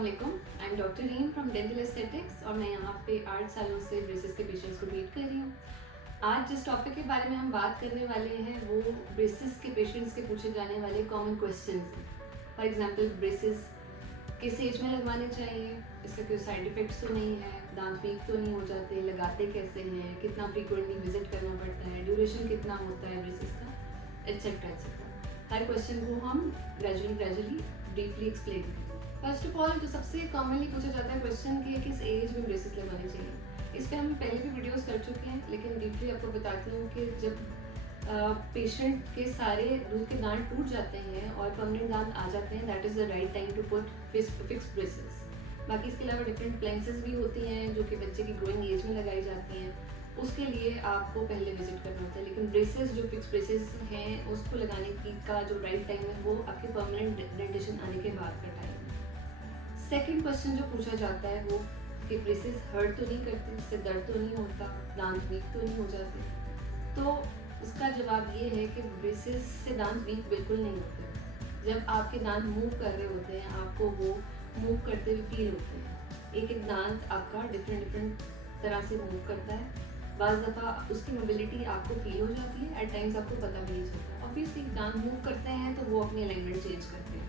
अस्सलाम वालेकुम, I am doctor Reem from dental aesthetics और मैं यहाँ पे 8 सालों से ब्रेसेस के पेशेंट्स को ट्रीट कर रही हूँ। आज जिस टॉपिक के बारे में हम बात करने वाले हैं वो ब्रेसेस के पेशेंट्स के पूछे जाने वाले कॉमन क्वेश्चंस हैं। फॉर एग्जांपल ब्रेसेस किस एज में लगवाने चाहिए, इसका कोई साइड इफ़ेक्ट्स तो नहीं है, दांत वीक तो नहीं हो जाते, लगाते कैसे हैं, कितना फ्रीक्वेंटली विजिट करना पड़ता है, ड्यूरेशन कितना होता है ब्रेसेस का, एट्सेट्रा एट्सेट्रा। हर क्वेश्चन को हम ग्रेजुअली ब्रीफली एक्सप्लेन करेंगे। फर्स्ट ऑफ ऑल जो सबसे कॉमनली पूछा जाता है क्वेश्चन कि किस एज में ब्रेसेस लगवाने चाहिए, इस पर हम पहले भी वीडियोस कर चुके हैं, लेकिन ब्रीफली आपको बताती हूँ कि जब पेशेंट के सारे दूध के दांत टूट जाते हैं और परमानेंट दांत आ जाते हैं, that is the right time to put fix braces. बाकी इसके अलावा डिफरेंट प्लेंसेस भी होती हैं जो कि बच्चे की ग्रोइंग एज में लगाई जाती हैं, उसके लिए आपको पहले विजिट करना होता है। लेकिन ब्रेसेस जो फिक्स ब्रेसेस हैं उसको लगाने की का जो राइट टाइम है वो आपके परमानेंट डेंटेशन आने के बाद का टाइम है। सेकंड क्वेश्चन जो पूछा जाता है वो कि ब्रेसेस हर्ट तो नहीं करते, इससे दर्द तो नहीं होता, दांत वीक तो नहीं हो जाते। तो उसका जवाब ये है कि ब्रेसेस से दांत वीक बिल्कुल नहीं होते। जब आपके दांत मूव कर रहे होते हैं आपको वो मूव करते हुए फील होते हैं। एक एक दांत आपका डिफरेंट तरह से मूव करता है। बाज़ दफ़ा उसकी मोबिलिटी आपको फील हो जाती है, एट टाइम्स आपको पता भी नहीं चलता। ऑब्वियसली दांत मूव करते हैं तो वो अपनी अलाइनमेंट चेंज करते हैं।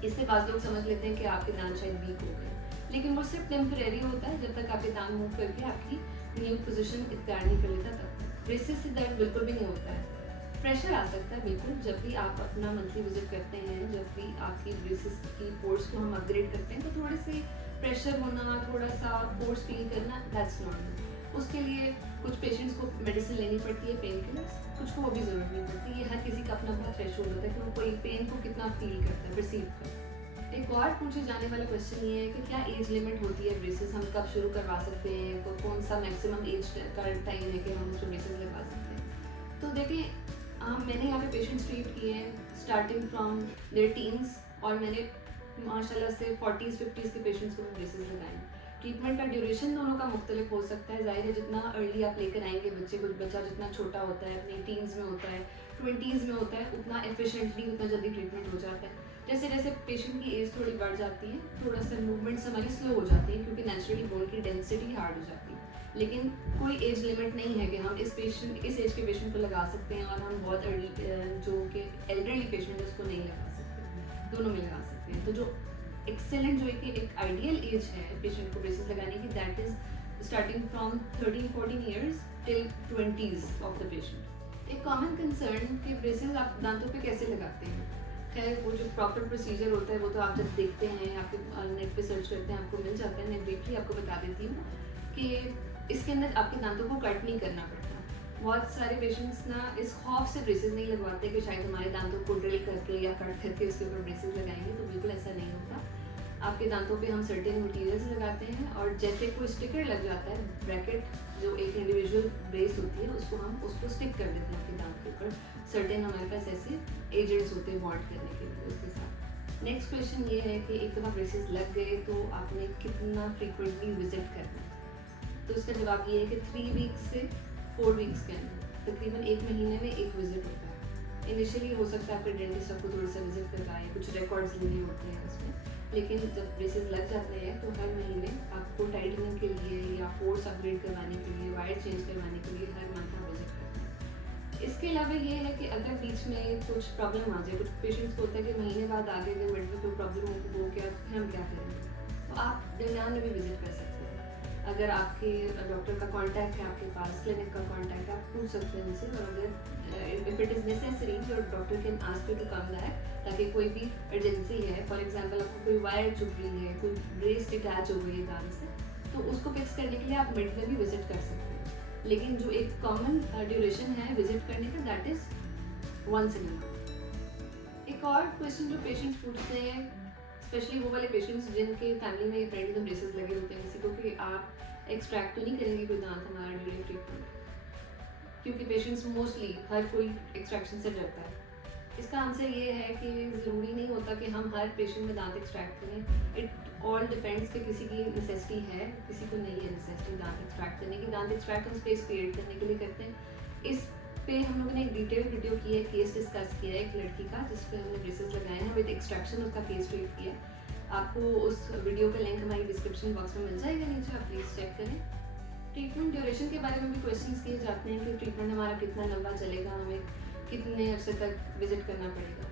इससे बाज़ लोग समझ लेते हैं कि आपके दांत शायद वीक हो गए, लेकिन वो सिर्फ टेम्परेरी होता है। जब तक आपके दांत मूव करके आपकी न्यू पोजीशन इख्तियार नहीं कर लेता तब तक। ब्रेसेस से दर्द बिल्कुल भी नहीं होता है। प्रेशर आ सकता है बिल्कुल, जब भी आप अपना मंथली विजिट करते हैं, जब भी आपकी ब्रेसेस की फोर्स को हम अपग्रेड करते हैं तो थोड़े से प्रेशर होना, थोड़ा सा फोर्स फील करना, दैट्स नॉर्मल। उसके लिए कुछ पेशेंट्स को मेडिसिन लेनी पड़ती है, पेन किलर्स, कुछ को वो भी ज़रूरत नहीं पड़ती। ये हर किसी का अपना अपना थ्रेशोल्ड होता है कि वो कोई पेन को कितना फील करता है, परसीव करता है। एक और पूछे जाने वाला क्वेश्चन ये है कि क्या एज लिमिट होती है ब्रेसेस, हम कब शुरू करवा सकते हैं, तो कौन सा मैक्सिमम एज का टाइम है कि हम उस पर ब्रेसेस लगवा सकते हैं। तो देखिए मैंने यहाँ पे पेशेंट्स ट्रीट किए हैं स्टार्टिंग फ्रॉम देयर टीन्स और मैंने माशाल्लाह से 40s 50s के पेशेंट्स को ब्रेसेस लगाए हैं। ट्रीटमेंट का ड्यूरेशन दोनों का मुख्तलिफ हो सकता है। जाहिर है जितना अर्ली आप लेकर आएंगे बच्चे को, बच्चा जितना छोटा होता है, अपनी टीन्स में होता है, 20s में होता है, उतना एफिशिएंटली उतना जल्दी ट्रीटमेंट हो जाता है। जैसे जैसे पेशेंट की एज थोड़ी बढ़ जाती है, थोड़ा सा मूवमेंट्स हमारी स्लो हो जाती है क्योंकि नेचुरली बोन की डेंसिटी हार्ड हो जाती है। लेकिन कोई एज लिमिट नहीं है कि हम इस एज के पेशेंट को लगा सकते हैं और हम बहुत अर्ली जो कि एल्डरली पेशेंट है उसको नहीं लगा सकते, दोनों में लगा सकते हैं। तो जो एक्सेलेंट जो एक आइडियल एज है पेशेंट को ब्रेसेस लगाने की, that is starting from 13-14 years till 20s of the patient. एक कॉमन कंसर्न कि ब्रेसेस आप दांतों पे कैसे लगाते हैं। खैर वो जो प्रॉपर प्रोसीजर होता है वो तो आप जब देखते हैं, आपके नेट पे सर्च करते हैं, आपको मिल जाता है। मैं ब्रीफली आपको बता देती हूँ कि इसके अंदर आपके दांतों को कट नहीं करना पड़ता। बहुत सारे पेशेंट्स ना इस खौफ से ब्रेसेस नहीं लगवाते कि शायद हमारे दांतों को ड्रिल करके या कट करके उसके ऊपर ब्रेसेस लगाएंगे, तो बिल्कुल ऐसा नहीं होता। आपके दांतों पे हम सर्टेन मटेरियल्स लगाते हैं और जैसे कोई स्टिकर लग जाता है, ब्रैकेट जो एक इंडिविजुअल ब्रेस होती है उसको स्टिक कर देते हैं आपके दांत के ऊपर। सर्टेन हमारे पास ऐसे एजेंट्स होते हैं बॉन्ड करने के लिए उसके साथ। नेक्स्ट क्वेश्चन ये है कि एक दफ़ा ब्रेसेस लग गए तो आपने कितना फ्रीक्वेंटली विजिट करना है। तो इसका जवाब ये है कि 3 वीक्स से 4 वीक्स के अंदर तकरीबन 1 महीने में एक विजिट होता है। इनिशियली हो सकता है आपके डेंटिस्ट आपको थोड़ा सा विजिट करवाए, कुछ रिकॉर्ड्स लेने होते हैं उसमें, लेकिन जब ब्रेसेस लग जाते हैं तो हर महीने आपको टाइटनिंग के लिए या फोर्स अपग्रेड करवाने के लिए, वायर चेंज करवाने के लिए हर मंथ आप विजिट करते हैं। इसके अलावा ये है कि अगर बीच में कुछ प्रॉब्लम आ जाए, कुछ पेशेंट्स को होता है कि महीने बाद आगे अगर मिड में कोई प्रॉब्लम हो तो वो क्या फिर हम क्या करेंगे, तो आप दरमियान में भी विजिट कर सकते हैं। अगर आपके डॉक्टर का कांटेक्ट है, आपके पास क्लिनिक का कांटेक्ट है, आप पूछ सकते हैं उनसे। और अगर if it is necessary your doctor can ask you to come back, ताकि कोई भी अर्जेंसी है, फॉर एग्जांपल आपको कोई वायर चुभ रही है, कोई ब्रेस डिटैच हो गई है दांत से, तो उसको फिक्स करने के लिए आप मिड में भी विजिट कर सकते हैं। लेकिन जो एक कॉमन ड्यूरेशन है विजिट करने का, that is once in a month. एक और क्वेश्चन जो पेशेंट्स पूछते हैं, स्पेशली वो वाले पेशेंट्स जिनके फैमिली में फ्रेंड्स में ब्रेसेस लगे होते हैं किसी को, कि आप एक्सट्रैक्ट तो नहीं करेंगे कोई दांत हमारा ड्यूरिंग ट्रीटमेंट, क्योंकि पेशेंट्स मोस्टली हर कोई एक्सट्रैक्शन से डरता है। इसका आंसर ये है कि ज़रूरी नहीं होता कि हम हर पेशेंट में दांत एक्सट्रैक्ट करें। इट ऑल डिपेंड्स कि किसी की नेसेसिटी है, किसी को नहीं है नेसेसिटी दांत एक्सट्रैक्ट करने की। दांत एक्सट्रैक्ट हम स्पेस क्रिएट करने के लिए करते हैं। इस पे हम लोगों ने एक डिटेल वीडियो की है, केस डिस्कस किया है एक लड़की का जिस पे हमने ब्रेसेस लगाए हैं, विद एक्सट्रैक्शन उसका केस ट्रीट किया है। आपको उस वीडियो का लिंक हमारी डिस्क्रिप्शन बॉक्स में मिल जाएगा नीचे, आप प्लीज़ चेक करें। ट्रीटमेंट ड्यूरेशन के बारे में भी क्वेश्चंस किए जाते हैं कि ट्रीटमेंट हमारा कितना लंबा चलेगा, हमें कितने अरसे तक विजिट करना पड़ेगा।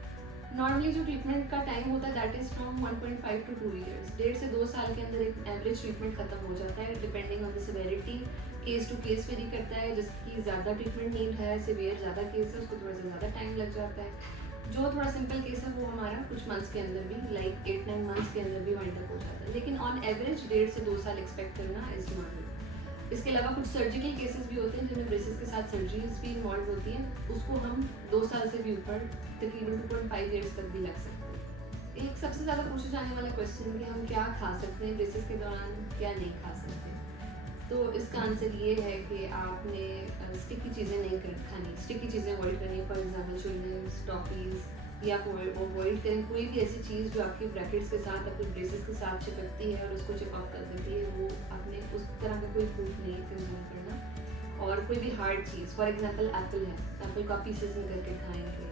नॉर्मली जो ट्रीटमेंट का टाइम होता है that is from 1.5 to 2 years, 1.5 से 2 साल के अंदर एक एवरेज ट्रीटमेंट खत्म हो जाता है, depending on the severity, case to case vary करता है। जिसकी ज़्यादा ट्रीटमेंट नीड है, सिवियर ज़्यादा केस है, उसको थोड़ा सा ज़्यादा टाइम लग जाता है। जो थोड़ा सिंपल केस है वो हमारा कुछ मंथ्स के अंदर भी, लाइक 8-9 मंथ्स के अंदर भी वाइंड अप हो जाता है। लेकिन ऑन एवरेज 1.5 से 2 साल एक्सपेक्ट करना इज़ नॉर्मल। इसके अलावा कुछ सर्जिकल केसेस भी होते हैं जिनमें ब्रेसेस के साथ सर्जरीज भी इन्वॉल्व होती हैं, उसको हम 2 साल से भी ऊपर तकरीबन 2.5 years तक भी लग सकते हैं। एक सबसे ज़्यादा पूछे जाने वाला क्वेश्चन है कि हम क्या खा सकते हैं ब्रेसेस के दौरान, क्या नहीं खा सकते। तो इसका आंसर ये है कि आपने स्टिकी चीज़ें नहीं खानी, स्टिकी चीज़ें अवॉइड करनी। फॉर एग्जाम्पल च्युइंगम्स, टॉफ़ीज़, या अवॉइड करें कोई भी ऐसी चीज़ जो आपके ब्रैकेट्स के साथ, आपके ब्रेसेस के साथ चिपकती है और उसको चिप ऑफ कर देती है। वो आपने उस तरह का कोई फ्रूट नहीं कंज्यूम करना। और कोई भी hard cheese, for example Apple है, एप्पल को आप पीसेस में करके खाएंगे।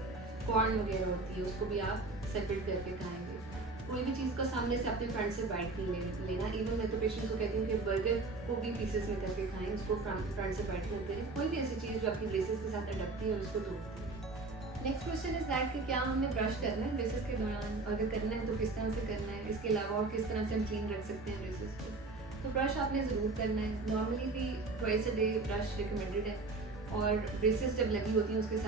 कॉर्न वगैरह होती है उसको भी आप सेपरेट करके खाएंगे। कोई भी चीज़ का सामने से अपने फ्रंट से बाइट नहीं लेना। इवन मैं तो पेशेंट्स को कहती हूँ कि बर्गर को भी पीसेस में करके खाएं, उसको फ्रंट से बाइट करते हैं। कोई भी ऐसी चीज़ जो आपकी ब्रेसेस के साथ अटकती है और उसको तोड़ती है। नेक्स्ट क्वेश्चन इज दैट कि क्या हमने ब्रश करना है ब्रेसेस के दौरान, अगर करना है तो किस तरह से करना है, इसके अलावा और किस तरह से हम क्लीन रख सकते हैं ब्रेसेस को। तो ब्रश आपने ज़रूर करना है। नॉर्मली भी twice a day brush recommended है, और ब्रेसेस जब लगी होती हैं उसके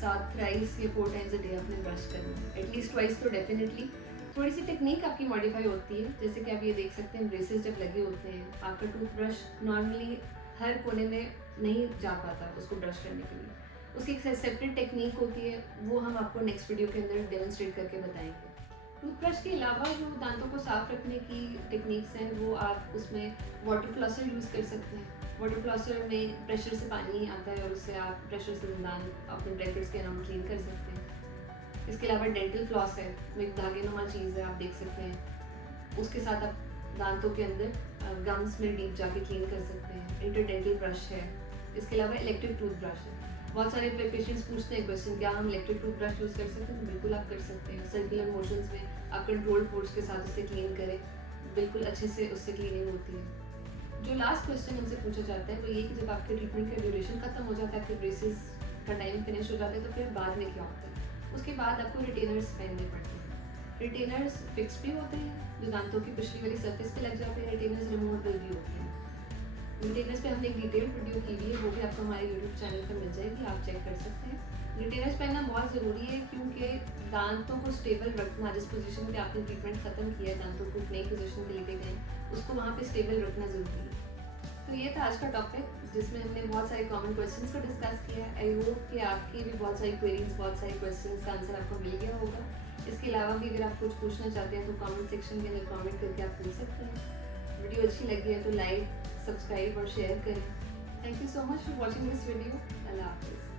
साथ थ्राइस या 4 times a day आपने ब्रश करना है, एटलीस्ट ट्वाइस तो डेफिनेटली। थोड़ी सी टेक्निक आपकी मॉडिफाई होती है, जैसे कि आप ये देख सकते हैं ब्रेसेस जब लगे होते हैं, आपका टूथब्रश नॉर्मली हर कोने में नहीं जा पाता उसको ब्रश करने के लिए, उसकी एक सेपरेट टेक्निक होती है, वो हम आपको नेक्स्ट वीडियो के अंदर डेमोन्स्ट्रेट करके बताएंगे। टूथब्रश के अलावा जो दांतों को साफ रखने की टेक्निक्स हैं वो आप उसमें वाटर फ्लॉसर यूज़ कर सकते हैं। वाटर फ्लॉसर में प्रेशर से पानी आता है और उससे आप प्रेशर से दांत अपने ब्रैकेट्स के अराउंड क्लीन कर सकते हैं। इसके अलावा डेंटल फ्लॉस है, वो एक धागेनुमा चीज़ है, आप देख सकते हैं, उसके साथ आप दांतों के अंदर गम्स में डीप जाके क्लीन कर सकते हैं। इंटरडेंटल ब्रश है। इसके अलावा इलेक्ट्रिक टूथ ब्रश है। बहुत सारे पेशेंट्स पूछते हैं क्वेश्चन, क्या हम इलेक्ट्रिक टूथब्रश यूज़ कर सकते हैं? बिल्कुल आप कर सकते हैं। सर्कुलर मोशंस में आप कंट्रोल फोर्स के साथ उससे क्लीन करें, बिल्कुल अच्छे से उससे क्लीनिंग होती है। जो लास्ट क्वेश्चन हमसे पूछा जाता है वो ये कि जब आपके ट्रीटमेंट का ड्यूरेशन खत्म हो जाता है, आपके ब्रेसेस का टाइम फिनिश हो जाता है, तो फिर बाद में क्या होता है? उसके बाद आपको रिटेनर्स पहनने पड़ते हैं। रिटेनर्स फिक्स भी होते हैं जो दांतों की पिछली वाली सरफेस पे लग जाते हैं, रिटेनर्स रिमूवेबल भी होते हैं। रिटेनर्स पे हमने एक डिटेल्ड वीडियो की हुई है, वो भी आपको हमारे यूट्यूब चैनल पर मिल जाएगी, आप चेक कर सकते हैं। रिटेनर्स पहनना बहुत ज़रूरी है क्योंकि दांतों को स्टेबल रखना, जिस पोजीशन पे आपने ट्रीटमेंट खत्म किया है, दांतों को नई पोजीशन पे लेके गए, उसको वहाँ पे स्टेबल रखना ज़रूरी है। तो ये था आज का टॉपिक जिसमें हमने बहुत सारे कॉमन क्वेश्चंस को डिस्कस किया। आई होप कि आपकी भी बहुत सारी क्वेरीज, बहुत सारे क्वेश्चंस का आंसर आपको मिल गया होगा। इसके अलावा भी अगर आप कुछ पूछना चाहते हैं तो कमेंट सेक्शन के अंदर कमेंट करके आप पूछ सकते हैं। वीडियो अच्छी लगी है तो लाइक, सब्सक्राइब और शेयर करें। Thank you so much for watching this video. अल्लाह हाफिज़।